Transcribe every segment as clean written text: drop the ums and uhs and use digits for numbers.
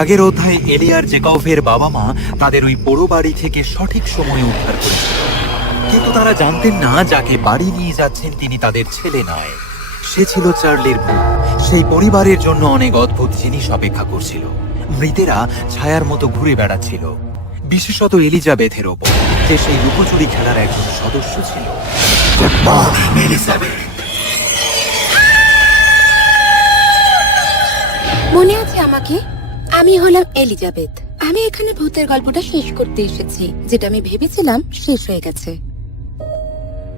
আগের অধ্যায়ে এলি আর জেকবের বাবা মা তাদের ওই পোড়ো বাড়ি থেকে সঠিক সময়ে উদ্ধার করেছিল, কিন্তু তারা জানতেন না যাকে বাড়ি নিয়ে যাচ্ছেন তিনি তাদের ছেলে নয়, সে ছিল চার্লির ভূত। সেই পরিবারের জন্য অনেক অদ্ভুত জিনিস অপেক্ষা করছিল। মৃতেরা ছায়ার মতো ঘুরে বেড়াচ্ছিল, বিশেষত এলিজাবেথের ওপর, যে সেই লুকোচুরি খেলার একজন সদস্য ছিল। মনে আছে আমাকে? আমি হলাম এলিজাবেথ। আমি এখানে ভূতের গল্পটা শেষ করতে এসেছি, যেটা আমি ভেবেছিলাম শেষ হয়ে গেছে।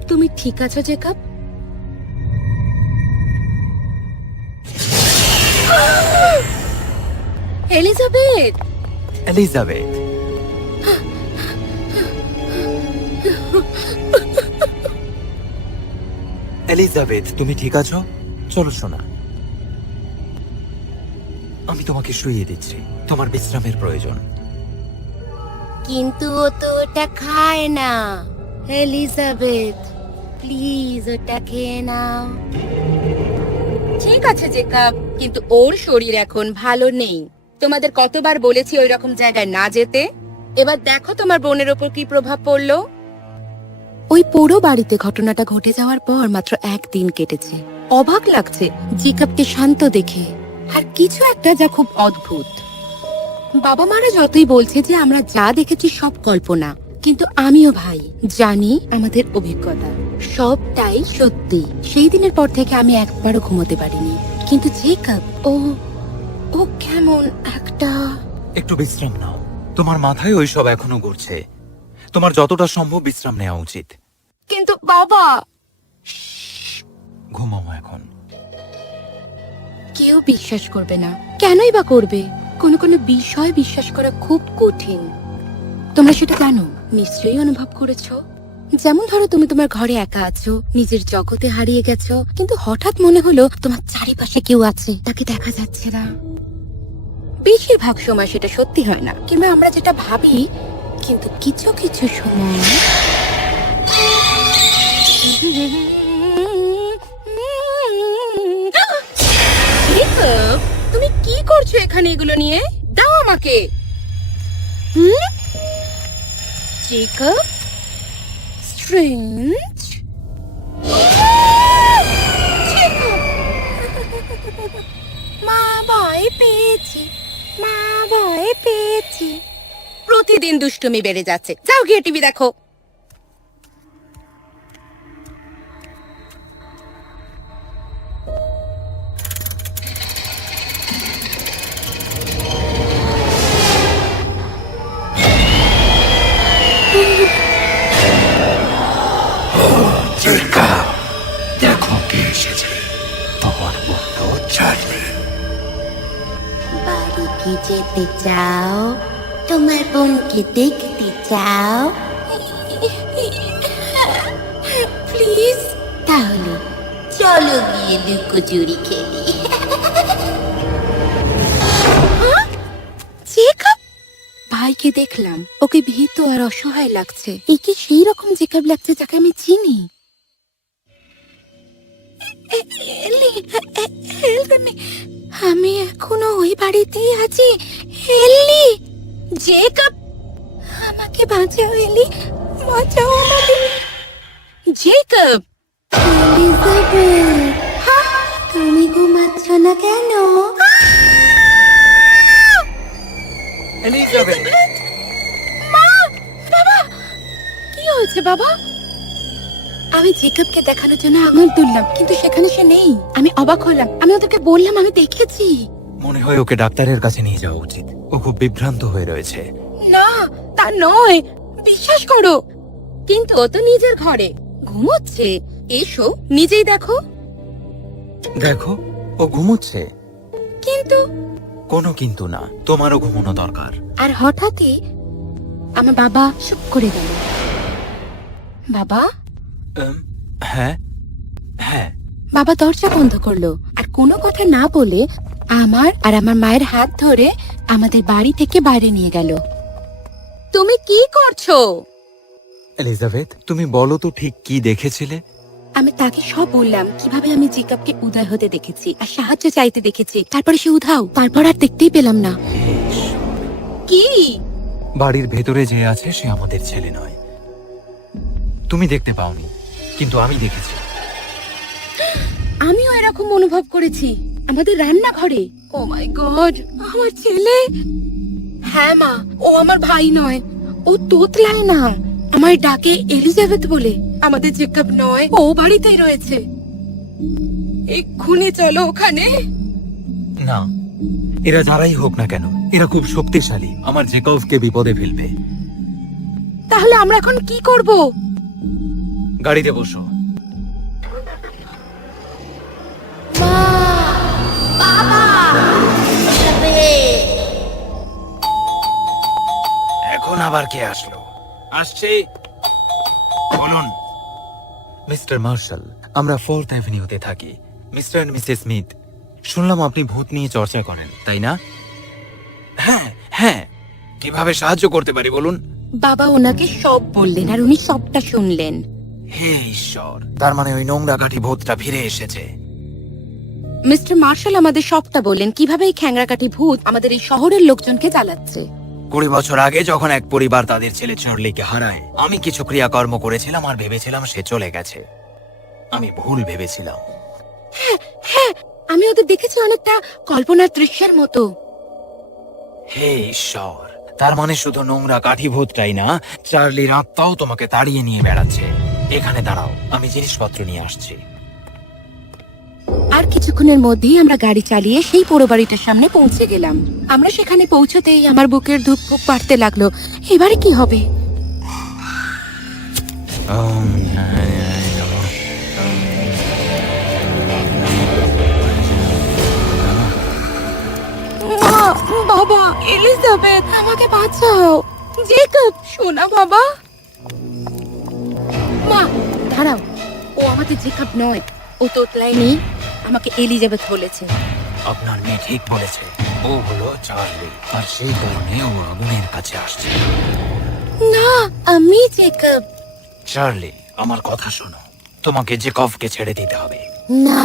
তুমি ঠিক আছো জেকব? এলিজাবেথ! এলিজাবেথ, এলিজাবেথ, তুমি ঠিক আছো? চলো শোনা, আমি তোমাকে শুইয়ে দিচ্ছি, তোমার বিশ্রামের প্রয়োজন। কিন্তু ও তো ওটা খায় না। এলিজাবেথ, প্লিজ ওটা খেয়ে নাও। ঠিক আছে জেকব, কিন্তু ওর শরীর এখন ভালো নেই। তোমাদের কতবার বলেছি ওই রকম জায়গায় না যেতে। এবার দেখো তোমার বোনের ওপর কি প্রভাব পড়লো। ওই পুরো বাড়িতে ঘটনাটা ঘটে যাওয়ার পর মাত্র একদিন কেটেছে। অবাক লাগছে জেকবকে শান্ত দেখে, আর কিছু একটা যা খুব অদ্ভুত। বাবা মারা যতই বলছে যে আমরা যা দেখেছি সব কল্পনা, কিন্তু আমিও ভাই জানি আমাদের অভিজ্ঞতা সবটাই সত্যি। সেই দিনের পর থেকে আমি একবারও ঘুমোতে পারিনি। কিন্তু জেকব, ও কেমন একটা। একটু বিশ্রাম নাও, তোমার মাথায় ওইসব এখনো ঘুরছে। তোমার যতটা সম্ভব বিশ্রাম নেওয়া উচিত। কিন্তু বাবা। ঘুমাও এখন। কেউ বিশ্বাস করবে না। কেনই বা করবে? কোনো বিষয় বিশ্বাস করা খুব কঠিন। তোমরা সেটা জানো, নিশ্চয়ই অনুভব করেছো। যেমন ধরো তুমি তোমার ঘরে একা আছো, নিজের জগতে হারিয়ে গেছো, কিন্তু হঠাৎ মনে হলো তোমার চারিপাশে কেউ আছে, তাকে দেখা যাচ্ছে না। বেশিরভাগ সময় সেটা সত্যি হয় না, কিংবা আমরা যেটা ভাবি। কিন্তু কিছু কিছু সময় তুমি কি করছো এখানে? এগুলো নিয়ে দাও আমাকে। Jacob, strange. মা ভয় পেয়েছি, মা ভয় পেয়েছি। প্রতিদিন দুষ্টুমি বেড়ে যাচ্ছে। যাও গিয়ে টিভি দেখো। দেখো কে এসেছে, তোমার বন্ধু চার্লি। বাড়ি কি যেতে চাও? তোমার বোনকে দেখতে চাও? প্লিজ, তাহলে চলো গিয়ে লুকোচুরি খেলি। জেকব! ভাইকে দেখলাম, ওকে ভীত আর অসহায় লাগছে। একে সেই রকম জেকব লাগছে যাকে আমি চিনি। আমি এখনো ওই বাড়িতেই আছি। এলি! জেকব, আমাকে বাঁচাও এলি, বাঁচাও আমাকে। জেকব! এলিজাবেথ, তুমি ঘুমাচ্ছ না কেন? এলিজাবেথ! মা! বাবা! কি হয়েছে বাবা? আমি জেকবকে দেখানোর জন্য আঙুল তুললাম, কিন্তু সেখানে সে নেই। আমি অবাক হলাম। আমি ওদেরকে বললাম আমি দেখেছি। মনে হয় ওকে ডাক্তারের কাছে নিয়ে যাওয়া উচিত। ও খুব বিভ্রান্ত হয়ে রয়েছে। না, তা নয়, বিশ্বাস করো। কিন্তু ও তো নিজের ঘরে ঘুমোচ্ছে। এসো নিজেই দেখো। দেখো, ও ঘুমোচ্ছে। কিন্তু কোনো কিন্তু না, তোমারও ঘুমানো দরকার। আর হঠাৎই আমার বাবা চুপ করে গেল। বাবা? হ্যাঁ হ্যাঁ। বাবা দরজা বন্ধ করলো, আর কোনো কথা না বলে আমার আর আমার মায়ের হাত ধরে আমাদের বাড়ি থেকে বাইরে নিয়ে গেল। তুমি কি করছো? এলিজাবেথ, তুমি বলো তো ঠিক কি দেখেছিলে? আমি তাকে সব বললাম, কিভাবে আমি জেকবকে উদয় হতে দেখেছি আর সাহায্য চাইতে দেখেছি। তারপরে সে উধাও। তারপর আর দেখতেই পেলাম না। কি? বাড়ির ভেতরে যে আছে সে আমাদের ছেলে নয়। তুমি দেখতে পাওনি, কিন্তু আমি দেখেছি। আমিও এরকম অনুভব করেছি আমাদের রান্নাঘরে। ও মাই গড, আমার ছেলে। হ্যাঁ মা, ও আমার ভাই নয়, ও তোতলায় না, আমায় ডাকে এলিজাবেথ বলে। আমাদের জেকব নয়, ও বাড়িতেই রয়েছে। এক্ষুনি চলো ওখানে। না, এরা যারাই হোক না কেন, এরা খুব শক্তিশালী। আমার জেকবকে বিপদে ফেলবে। তাহলে আমরা এখন কি করব? গাড়িতে বসো। এখন আবার কে আসলো? আসছে, বলুন। মিস্টার মার্শাল, আমরা 4th অ্যাভিনিউতে থাকি। মিস্টার এন্ড মিসেস স্মিথ, শুনলাম আপনি ভূত নিয়ে চর্চা করেন, তাই না? হ্যাঁ হ্যাঁ, কিভাবে সাহায্য করতে পারি বলুন? বাবা ওনাকে সব বললেন আর উনি সবটা শুনলেন। হে ঈশ্বর, তার মানে ওই নোংরা কাঠি ভূতটা ফিরে এসেছে। মিস্টার মার্শাল আমাদের সবটা বললেন কিভাবে এই খ্যাংরাকাঠি ভূত আমাদের এই শহরের লোকজনকে জ্বালাচ্ছে। 20 বছর আগে যখন এক পরিবার তাদের ছেলে চার্লিকে হারায়, আমি কিছু ক্রিয়াকর্ম করেছিলাম আর ভেবেছিলাম সে চলে গেছে। আমি ভুল ভেবেছিলাম। হ্যাঁ, আমি ওদের দেখেছি অনেকটা কল্পনার দৃশ্যের মতো। হে ঈশ্বর, তার মানে শুধু নোংরা কাঠি ভূতটাই না, চার্লির আত্মাও তোমাকে তাড়িয়ে নিয়ে বেড়াচ্ছে। এখানে দাঁড়াও, আমি জিনিসপত্র নিয়ে আসছি। আর কিছুক্ষণের মধ্যেই আমরা গাড়ি চালিয়ে সেই পোড়ো বাড়িটার সামনে পৌঁছে গেলাম। আমরা সেখানে পৌঁছতেই আমার বুকের ধুকপুক বাড়তে লাগলো। এবারে কি হবে? মা, বাবা, এলিজাবেথ, আমাকে বাঁচাও। জেকব, শোনা বাবা। মা, দাঁড়াও, ও আমাদের জেকব নয়, ও তোতলায়নি, আমাকে এলিজাবেথ বলেছে। আপনার মেয়ে ঠিক বলেছে, ও হলো চার্লি, আর সেই কারণে ও আগুনের কাছে আসছে। না, আমি জেকব। চার্লি, আমার কথা শোনো, তোমাকে জেকবকে ছেড়ে দিতে হবে। না,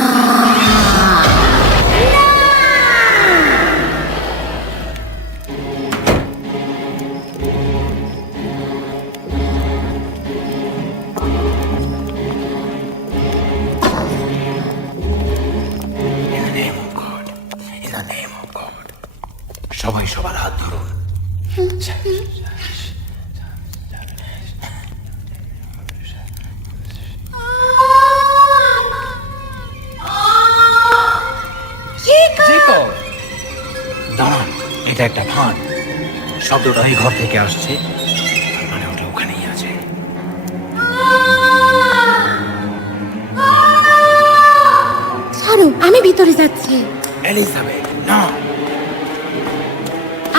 In the name of God, in the name of God. সবাই সবার হাত ধরুন। দাঁড়ান, এটা একটা ফান। শব্দটা এই ঘর থেকে আসছে, তার মানে ওটা ওখানেই আছে। ছাড়ো, আমি ভিতরে যাচ্ছি। এলিজাবেথ, না।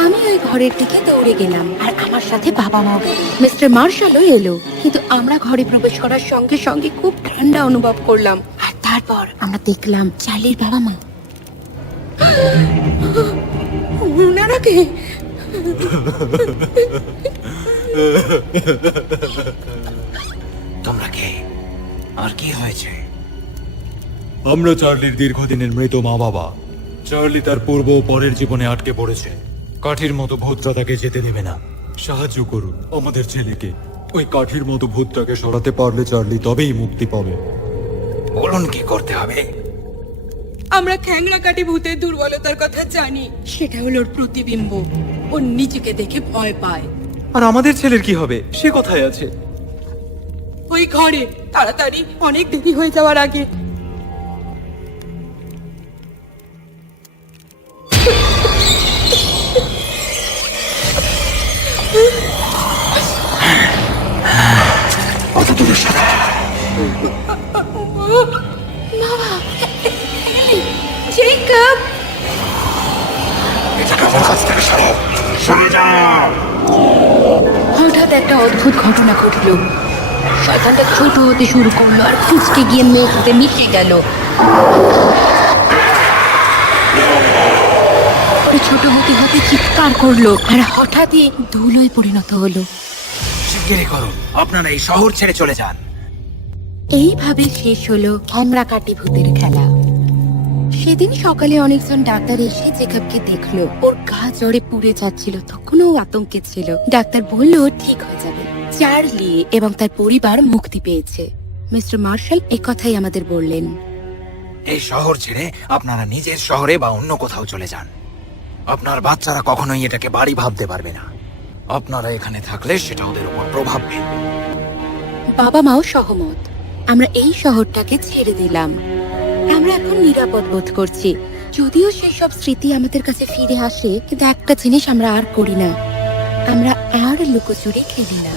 আমি ওই ঘরের দিকে দৌড়ে গেলাম আর আমার সাথে বাবা মা গেল। মিস্টার মার্শালও এলো, কিন্তু আমরা ঘরে প্রবেশ করার সঙ্গে সঙ্গে খুব ঠান্ডা অনুভব করলাম। আর তারপর আমরা দেখলাম চার্লির বাবা মা। উনারা কে? তোমরা কে? আর কি হয়েছে? আমরা চার্লির দীর্ঘদিনের মৃত মা বাবা। চার্লি তার পূর্ব ও পরের জীবনে আটকে পড়েছে। কাঠির মতো ভূতটা তাকে যেতে দেবে না। সাহায্য করুন আমাদের ছেলেকে। ওই কাঠির মতো ভূতটাকে সরাতে পারলে চার্লি তবেই মুক্তি পাবে। বলুন কি করতে হবে? আমরা খ্যাংরাকাঠি ভূতের দুর্বলতার কথা জানি। সেটা হলো ওর প্রতিবিম্ব। ও নিজেকে দেখে ভয় পায়। আর আমাদের ছেলের কি হবে? সে কোথায় আছে? ওই ঘরে, তাড়াতাড়ি, অনেক দেরি হয়ে যাওয়ার আগে। অত দূরে সরা। বাবা, জেকব, এটাকে আমার কাছ থেকে সরাও। সরে যাও। হঠাৎ একটা অদ্ভুত ঘটনা ঘটলো। শয়তানটা ছোট হতে শুরু করলো আর খুঁজকে গিয়ে মেঘতে মিশে গেল। ছোট হতে হতে চিৎকার করলো আর হঠাৎই ধুলোয় পরিণত হলো। শিগগিরই করুন, আপনারা এই শহর ছেড়ে চলে যান। এইভাবে শেষ হলো খ্যাংরাকাঠি ভূতের খেলা। সেদিন সকালে অনেকজন ডাক্তার এসে জেকবকে দেখলো। ওর গা জ্বরে পুড়ে যাচ্ছিল, তখনও ও আতঙ্কে ছিল। ডাক্তার বলল ঠিক হয়ে যাবে। চার্লি এবং তার পরিবার মুক্তি পেয়েছে। মিস্টার মার্শাল একথাই আমাদের বললেন। এই শহর ছেড়ে আপনারা নিজের শহরে বা অন্য কোথাও চলে যান। আপনার বাচ্চারা কখনোই এটাকে বাড়ি ভাবতে পারবে না। আপনারা এখানে থাকলে সেটা ওদের উপর প্রভাব ফেলবে। বাবা মাও সহমত। আমরা এই শহরটাকে ছেড়ে দিলাম। আমরা এখন নিরাপদ বোধ করছি। যদিও সেই সব স্মৃতি আমাদের কাছে ফিরে আসে, কিন্তু একটা জিনিস আমরা আর করি না, আমরা আর লুকোচুরি খেলি না।